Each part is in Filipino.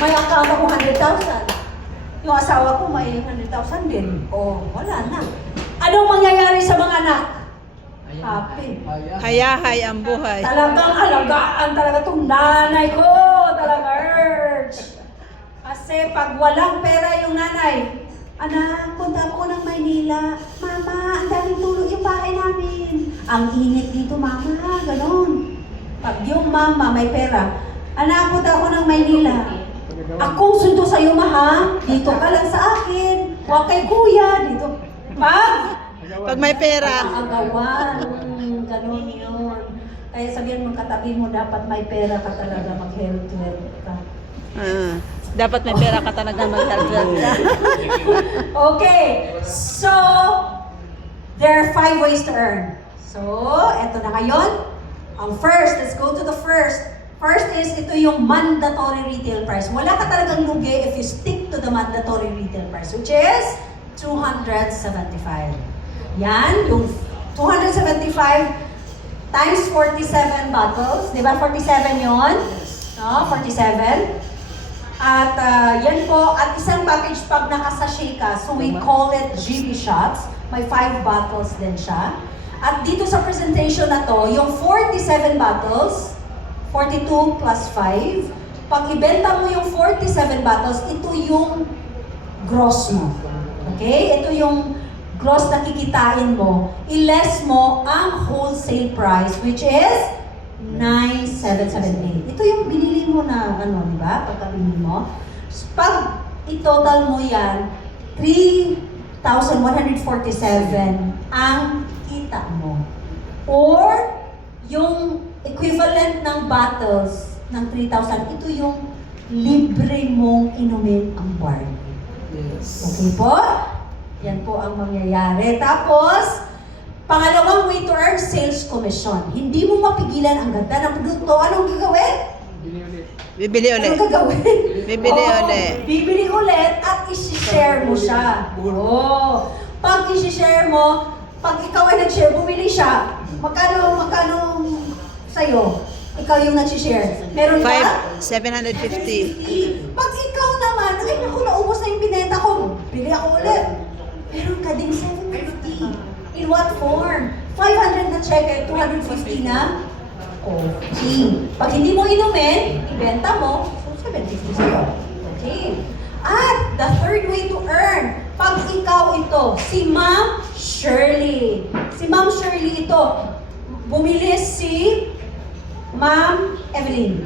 May account ako 100,000. Yung asawa ko may 100,000 din. Oh, wala na. Anong mangyayari sa mga anak? Happy. Hayahay ang buhay. Talagang alagaan talaga itong nanay ko. Talaga, urge. Kasi pag walang pera yung nanay, anak, punta ko ng Maynila. Mama, ang daming tulog yung bahay namin. Ang init dito, mama. Ganon. Pag yung mama may pera, anak, punta ako ng Maynila. Akong sundo sa'yo, ma, dito ka lang sa akin. Huwag kay kuya, dito. Pag may pera. Agawan. Ganon yun. Kaya sabihan mo, katabi mo, dapat may pera ka talaga, mag-health ka. Dapat may pera ka talaga mag-health ka. Okay, so, there are 5 ways to earn. So, eto na ngayon. Ang first, let's go to the first. First is, ito yung mandatory retail price. Wala ka talagang lugi if you stick to the mandatory retail price, which is 275. Yan, yung 275 times 47 bottles. Di ba 47 yon? No, 47. At yan po, at isang package pag nakasashay ka, so we call it GB shots. May 5 bottles din siya. At dito sa presentation na to, yung 47 bottles, 42 plus 5, pag ibenta mo yung 47 bottles, ito yung gross mo. Okay? Ito yung gross na kikitain mo. I-less mo ang wholesale price, which is 9,778. Ito yung binili mo na, ano, di ba? Pagkabili mo. Pag i-total mo yan, 3,147 ang kita mo. Or, yung equivalent ng bottles ng 3,000, ito yung libre mong inumin ang barley. Yes. Okay po? Yan po ang mangyayari. Tapos, pangalawang way to earn sales commission. Hindi mo mapigilan ang ganda ng produkto. Anong gagawin? Bibili ulit. Anong gagawin? Bibili Oo, ulit. Bibili ulit at isi-share mo siya. Oo. Pag isi-share mo, pag ikaw ay nag-share, bumili siya, magkano sa'yo? Ikaw yung nag-share. Meron ka? 750. Pag ikaw naman, ay naku, naubos na yung binenta ko, bili ako ulit. Meron ka ding 750. In what form? 500 na check, 250 na? Okay. Pag hindi mo inumin, ibenta mo, so 750 sa'yo. Okay. At the third way to earn, pag ikaw ito, si Ma'am Shirley. Si Ma'am Shirley ito, bumili si Ma'am Evelyn.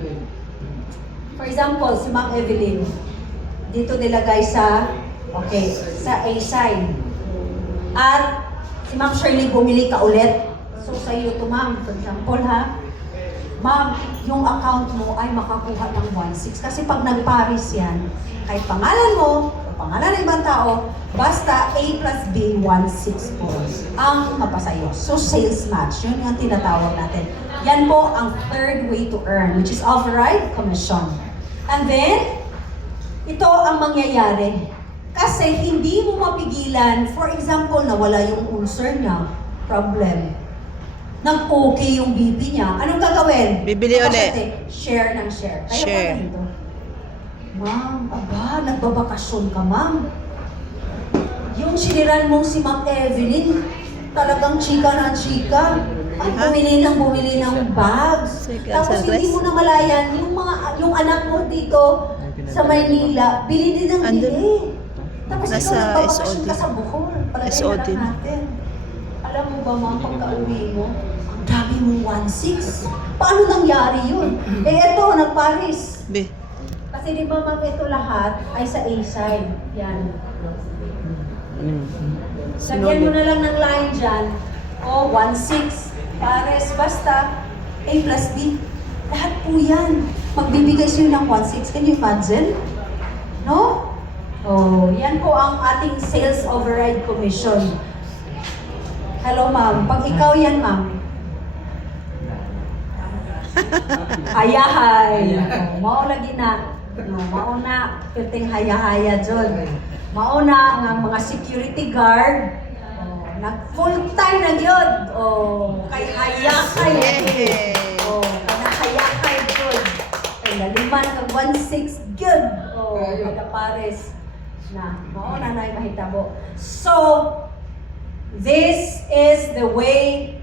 For example, si Ma'am Evelyn, dito nilagay sa, okay, sa A-sign. At si Ma'am Shirley bumili ka ulit. So sa'yo to ma'am, for example ha, ma'am, yung account mo ay makakuha ng 1.6. Kasi pag nag-Paris yan, kahit pangalan mo, o pangalan ng ibang tao, basta A plus B, 1.6 po ang mapasayo. So sales match, yun yung tinatawag natin. Yan po ang third way to earn, which is override commission. And then, ito ang mangyayari. Kasi hindi mo mapigilan, for example, nawala yung ulcer niya, problem. Nag-okay yung BP niya, anong gagawin? Bibili ulit. Share ng share. Tayo Share. pa dito. Ma'am, aba, nagbabakasyon ka, ma'am. Yung siniran mong si Ma'am Evelyn, talagang chika na chika. Ay, bumili ng bags. Tapos hindi mo na malayan, yung anak mo dito sa Maynila, bili din ng bili. Tapos ikaw Nasa nagbabakasyon SOD. ka sa Bohol. Palagay SOD. na lang natin. Alam mo ba, ma'am, pagka-uwi mo, ang dami mong 1.6. Paano nangyari yun? Eto, nag-Paris. Kasi di ba ma'am, ito lahat ay sa A-side. Yan. Lagyan mo na lang ng line dyan. O, 1.6. Pares, basta A plus B. Lahat po yan. Magbibigay sa'yo ng 1.6. Can you imagine? No? Oh, yan po ang ating sales override commission. Hello ma'am. Pag ikaw yan ma'am. Hayahay. Oh, mao lagi na. No, mauna, piting haya-haya dyan. Mauna ang mga security guard. Oh, nag-full time na yun. Oh, kay hayakay. Yay! Oh, kana hayakay dyan. Kay Ang lima nag 1.6 good. Oh, magkapares na. Mao na nay mahitabo. So, this is the way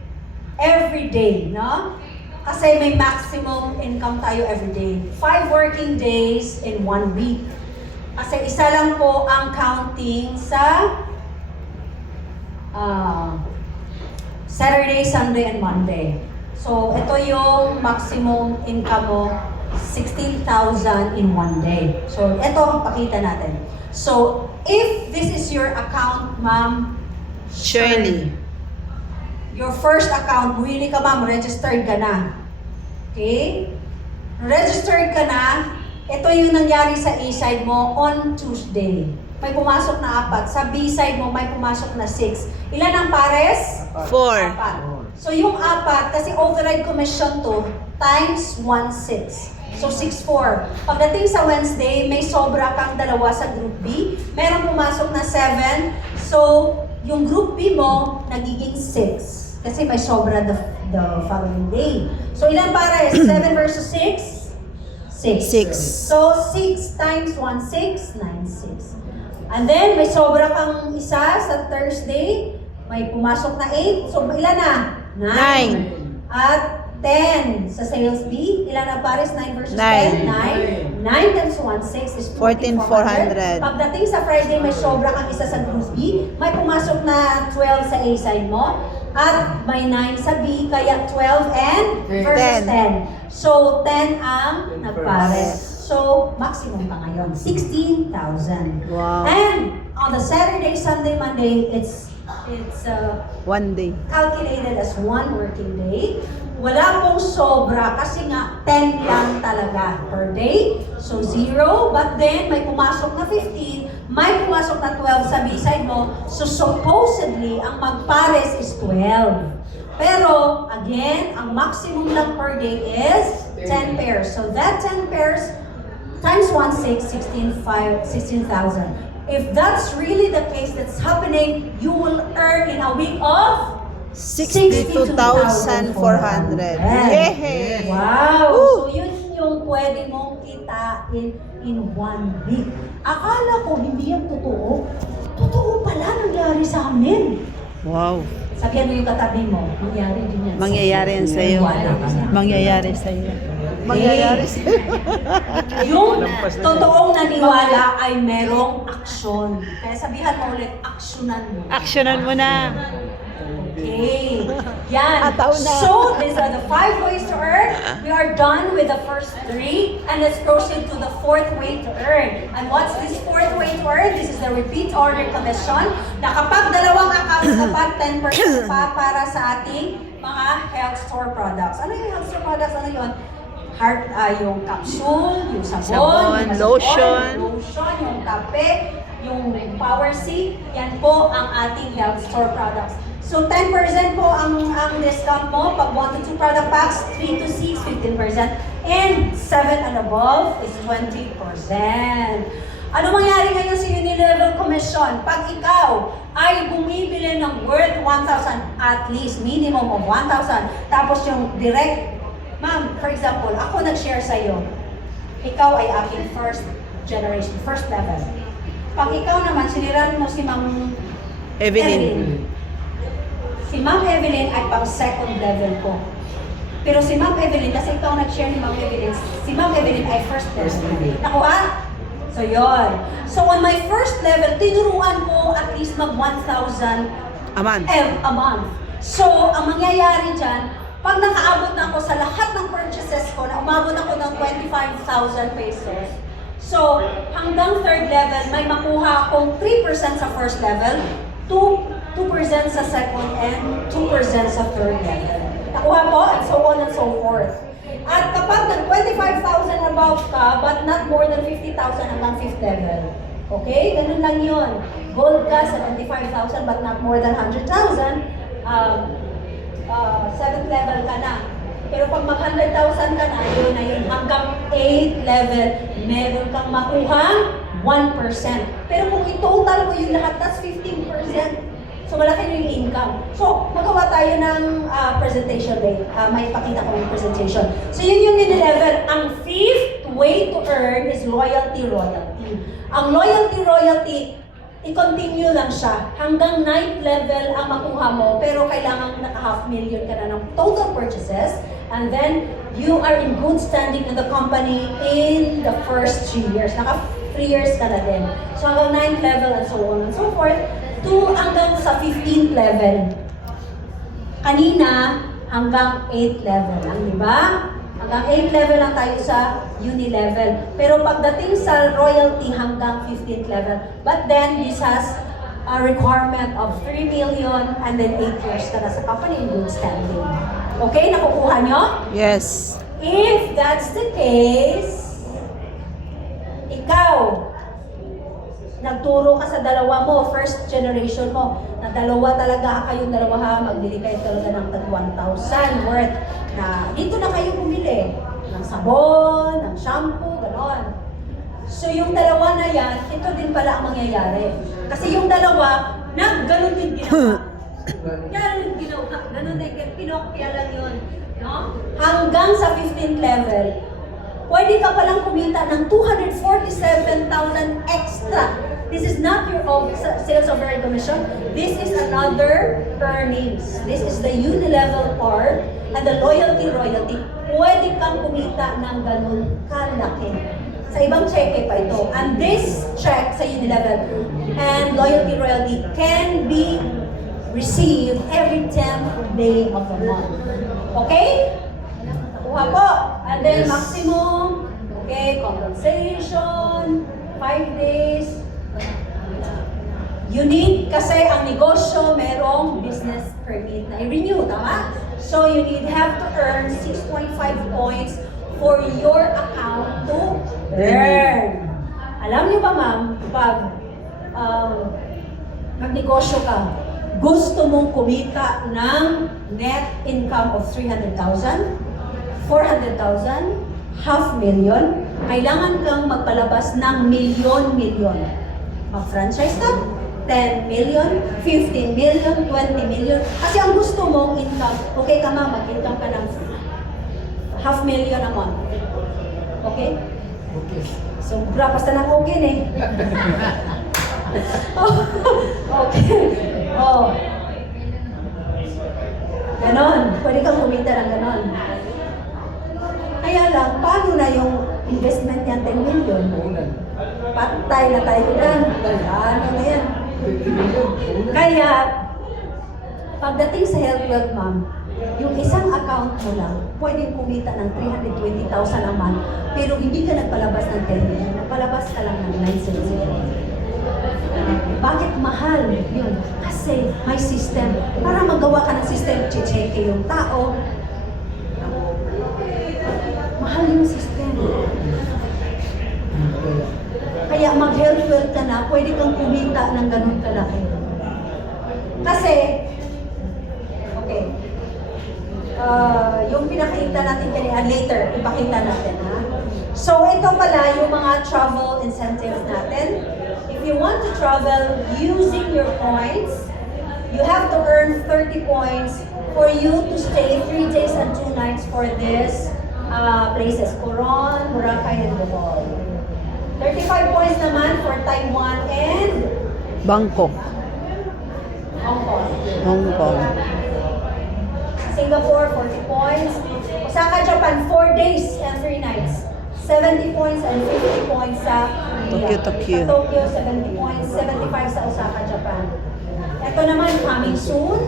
every day, no? Kasi may maximum income tayo every day. 5 working days in 1 week. Kasi isa lang po ang counting sa Saturday, Sunday, and Monday. So, ito yung maximum income mo, 16,000 in 1 day. So, ito ang pakita natin. So, if this is your account, Ma'am Shirley. Your first account, buhili ka ma'am, registered ka na. Okay? Registered ka na, ito yung nangyari sa A-side mo on Tuesday. May pumasok na 4. Sa B-side mo, may pumasok na 6. Ilan ang pares? 4. 4. So yung 4, kasi override commission to, times 1.6. So 6.4. Pagdating sa Wednesday, may sobra kang 2 sa Group B. Meron pumasok na 7. So yung Group B mo, nagiging 6. Kasi may sobra the following day. So ilan pares? 7 versus 6? 6. 6. So 6 times 1, 6, 9, 6. And then may sobra kang isa sa Thursday. May pumasok na 8. So ilan na? 9. At 10 sa sales B. Ilan na pares? 9 versus 10? 9. 9 times 1, 6 is 14,400. Pagdating sa Friday, may sobra kang isa sa Group B. May pumasok na 12 sa A side mo. At may 9 sa B, kaya 12 and versus 10. So, 10 ang nagpares. So, maximum pa ngayon, 16,000. Wow. And on the Saturday, Sunday, Monday, it's 1 day. calculated as 1 working day. Wala pong sobra kasi nga 10 lang talaga per day. So 0, but then may pumasok na 15, may pumasok na 12 sa B-side mo. So supposedly, ang magpares is 12. Pero again, ang maximum lang per day is 10 pairs. So that 10 pairs times 1, 6, 16,000. If that's really the case that's happening, you will earn in a week of 62,400. Yay! Wow! Woo! So yun yung pwede mong kitain in 1 week. Akala ko hindi yan totoo. Totoo pala nangyari sa amin. Wow. Sabihan mo yung katabi mo, mangyari din yan. Mangyayari yan sa'yo. Wala ka na. Mangyayari sa'yo. Mangyayari sa'yo. Yung totoong naniwala ay merong aksyon. Kaya sabihan mo ulit, aksyonan mo. Actionan mo na. Okay. Yan. Ataw na. So, these are the 5 ways to earn. We are done with the first 3. And let's proceed to the 4th way to earn. And what's this 4th way to earn? This is the repeat order commission. Na kapag dalawang accounts dapat 10% pa para sa ating mga health store products. Ano yung health store products? Ano yun? Yung capsule, yung sabon, yung lotion. yung kape, yung Power C. Yan po ang ating health store products. So 10% po ang discount mo pag 1 to 2 product packs, 3 to 6, 15%, and 7 and above is 20%. Ano mangyari ngayon sa Unilevel Commission? Pag ikaw ay bumibili ng worth 1,000 at least, minimum of 1,000, tapos yung direct, ma'am, for example, ako nag-share sa'yo, ikaw ay aking first generation, first level. Pag ikaw naman, siniran mo si Ma'am Evelyn. Si Ma'am Evelyn ay pang second level ko. Pero si Ma'am Evelyn, kasi ikaw nag-share ni Ma'am Evelyn, si Ma'am Evelyn ay first level. Nakuha? So, yon. So, on my first level, tinuruan ko at least mag 1,000 Aman. a month. So, ang mangyayari dyan, pag nakaabot na ako sa lahat ng purchases ko, na umabot ako ng 25,000 pesos, so, hanggang third level, may makuha akong 3% sa first level, 2% sa second, and 2% sa third level. Nakuha po, and so on and so forth. At kapag nag-25,000 above ka, but not more than 50,000 hanggang 5th level. Okay? Ganun lang yun. Gold ka, 75,000 but not more than 100,000. 7th level ka na. Pero pag mag 100,000 ka na, yun na yun. Hanggang 8th level, meron kang makuha 1%. Pero kung i-total mo yung lahat, that's 15%. So, malaki na yung income. So, magawa tayo ng presentation day. May ipakita ko yung presentation. So, yun yung ninilevel. Ang 5th to way to earn is loyalty. Ang loyalty, i-continue lang siya. Hanggang 9th level ang makuha mo, pero kailangan naka 500,000 ka na ng total purchases. And then, you are in good standing in the company in the first 3 years. Naka 3 years ka na din. So hanggang 9th level and so on and so forth, to hanggang sa 15th level. Kanina, hanggang 8th level lang, di ba? Hanggang 8th level lang tayo sa uni level. Pero pagdating sa royalty, hanggang 15th level. But then, this has a requirement of 3 million and then 8 years ka na sa company in good standing. Okay, nakukuha nyo? Yes. If that's the case, ikaw, nagturo ka sa dalawa mo, first generation mo, na dalawa talaga kayong dalawa ha, magbili kayo talaga ng tag 1,000 worth na dito na kayo bumili ng sabon, ng shampoo, gano'n. So yung dalawa na yan, ito din pala ang mangyayari. Kasi yung dalawa, gano'n din ginawa. Ganun ginawa, ganun din, pinokya lang yun. No? Hanggang sa 15th level, pwede ka palang kumita ng 247,000 extra. This is not your own sales of very commission. This is another earnings. This is the uni-level part and the royalty. Pwede kang kumita ng ganun kalaki. Sa ibang cheque pa ito. And this check sa uni-level and royalty can be received every 10th day of the month. Okay? Kuha po. And then maximum, okay, compensation, 5 days. Unique kasi ang negosyo merong business permit na i-renew, tama? So you have to earn 6.5 points for your account to earn. Alam niyo ba ma'am, pag magnegosyo ka, gusto mong kumita ng net income of 300,000, 400,000, 500,000, kailangan kang magpalabas ng milyon-milyon. Mag-franchise ka, 10 million, 15 million, 20 million. Kasi ang gusto mong income, okay ka ma, mag-income ka ng 500,000 a month. Okay? Okay. So, basta ng okay eh. Okay. Oh. Ganon. Pwede kang kumita ng ganon. Kaya lang, paano na yung investment niya 10 million? Patay na tayo dyan. Ano na yan? Kaya, pagdating sa health wealth, ma'am, yung isang account mo lang, pwedeng kumita ng 320,000 a month, pero hindi ka nagpalabas ng 10 million, nagpalabas ka lang ng 900. Bakit mahal yun? Kasi may system. Para magawa ka ng system, check yung tao. Mahal yung system. Kaya mag-health wealth ka na, pwede kang kumita ng ganun kalaki. Kasi, okay, yung pinakita natin kanina, later, ipakita natin, ha? So, ito pala yung mga travel incentives natin. If you want to travel using your points, you have to earn 30 points for you to stay 3 days and 2 nights for this places, Coron, Boracay, and Bohol. 35 points naman for Taiwan and Bangkok. Hong Kong. Hong Kong. Singapore, 40 points. Osaka, Japan, 4 days and 3 nights. 70 points and 50 points sa Korea. Tokyo. Sa Tokyo, 70 points, 75 sa Osaka, Japan. Ito naman, coming soon.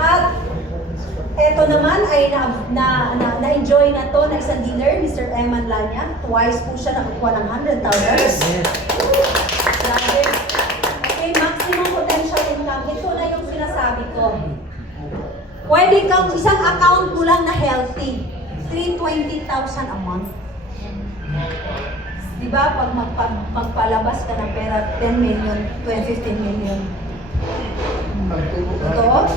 At ito naman ay na-enjoy na to na isang dealer, Mr. Eman Lanya. Twice po siya nakakuha ng $100,000. Grabe. Okay, maximum potential income. Ito na yung sinasabi ko. Pwede kang isang account mo lang na healthy. 320,000 a month. Diba? Pag magpalabas ka ng pera, 10 million, 15 million. Ito.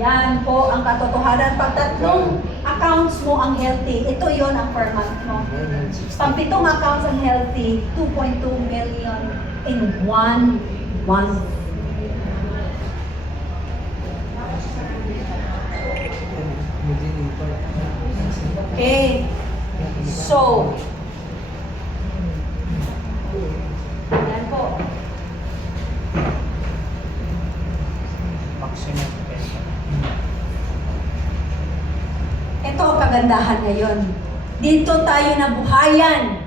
Yan po ang katotohanan. Pag tatlong accounts mo ang healthy, ito yon ang per month mo. Pag 7 accounts ang healthy, 2.2 million in 1 month. Okay. So, yan po. Maximum pesa. Ito ang kagandahan ngayon. Dito tayo nabuhayan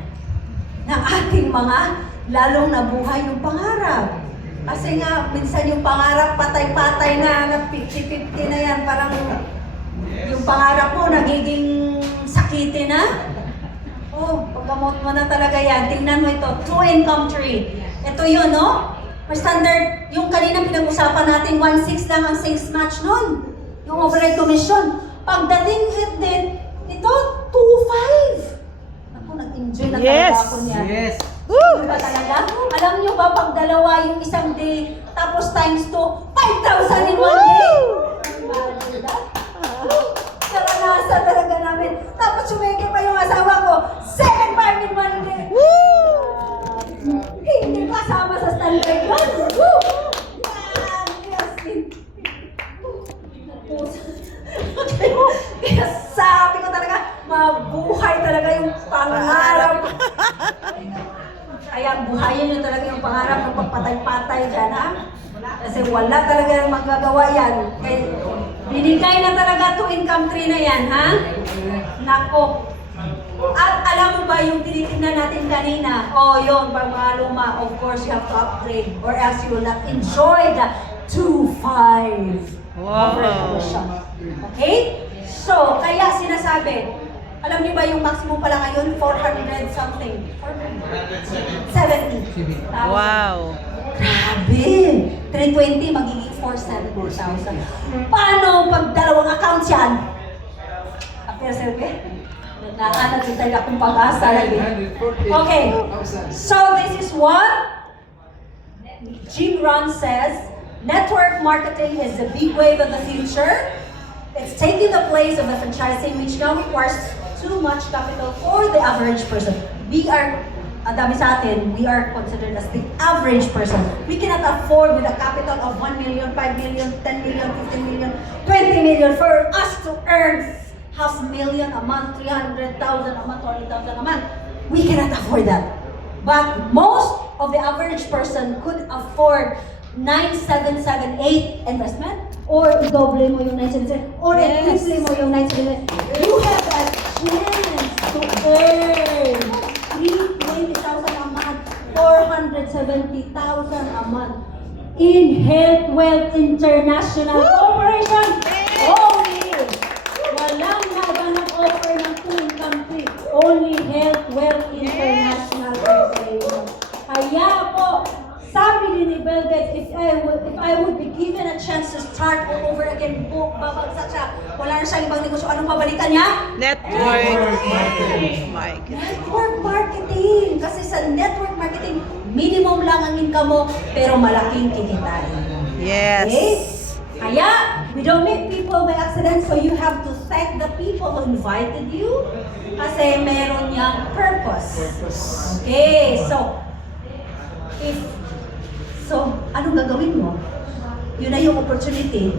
ng ating mga lalong nabuhay ng pangarap. Kasi nga, minsan yung pangarap patay-patay na 50-50 na yan. Parang yung pangarap mo nagiging sakiti na. Oh, paggamot mo na talaga yan. Tingnan mo ito, 2-income tree. Ito yun, no? May standard, yung kanina pinag-usapan natin, 1-6 lang ang sales match nun. Yung override commission. Pagdating din, ito, 2-5. Ako, nag-enjoy na Yes. talaga ako niyan. Yes. Ano ba talaga? Alam nyo ba, pag dalawa yung isang day, tapos times 2, 5,000 in one day? Imagine that? Naranasan talaga namin. Tapos sumigil pa yung asawa ko, 7,500 in one day. Hindi kasama sa standard yun. Woo! Yan! Yes! Kaya sabi ko talaga, mabuhay talaga yung pangarap. Kaya buhayin nyo talaga yung pangarap ng pagpatay-patay dyan, ha? Kasi wala talaga yung magagawa yan. Kaya binigay na talaga to income tree na yan, ha? Nako. At alam mo ba yung tinitingnan natin kanina? Oh, yun, pag mga luma, of course, you have to upgrade or else you will not enjoy the 2-5 Wow. commission. Okay? So, kaya sinasabi, alam niyo ba yung maximum pala ngayon? 400 something. 470. Wow. Grabe! 320 magiging 470,000. Paano pag dalawang accounts yan? Appear Selby? Nakahanap din tayo akong pag-asa lagi. Okay. So this is what Jim Rohn says. Network marketing is the big wave of the future. It's taking the place of the franchising, which now requires too much capital for the average person. We are, dami sa atin, we are considered as the average person. We cannot afford with a capital of 1 million, 5 million, 10 million, 15 million, 20 million for us to earn $500,000 a month, 300,000 a month, 20,000 a month. We cannot afford that. But most of the average person could afford 9778 investment, or i-double mo yung 977, or i-triple mo yung 977. You have a chance to earn 320,000 a month, 470,000 a month in Health Wealth International Corporation. Only! Walang naganang offer ng 2-income tree. Only Health Wealth International Corporation. Kaya po, sabi ni Bill Gates, if I would be given a chance to start all over again, babagsak siya. Wala na siyang ibang negosyo. Anong pabalikan niya? Network. My God. Network marketing. Kasi sa network marketing, minimum lang ang income mo, pero malaking kikitain. Yes. Okay? Kaya, we don't meet people by accident, so you have to thank the people who invited you kasi meron niyang purpose. Okay, so, anong gagawin mo? Yun na yung opportunity.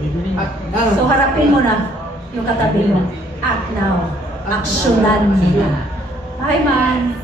So, harapin mo na yung katabi mo. Act now. Aksyonan mo na. Bye, man!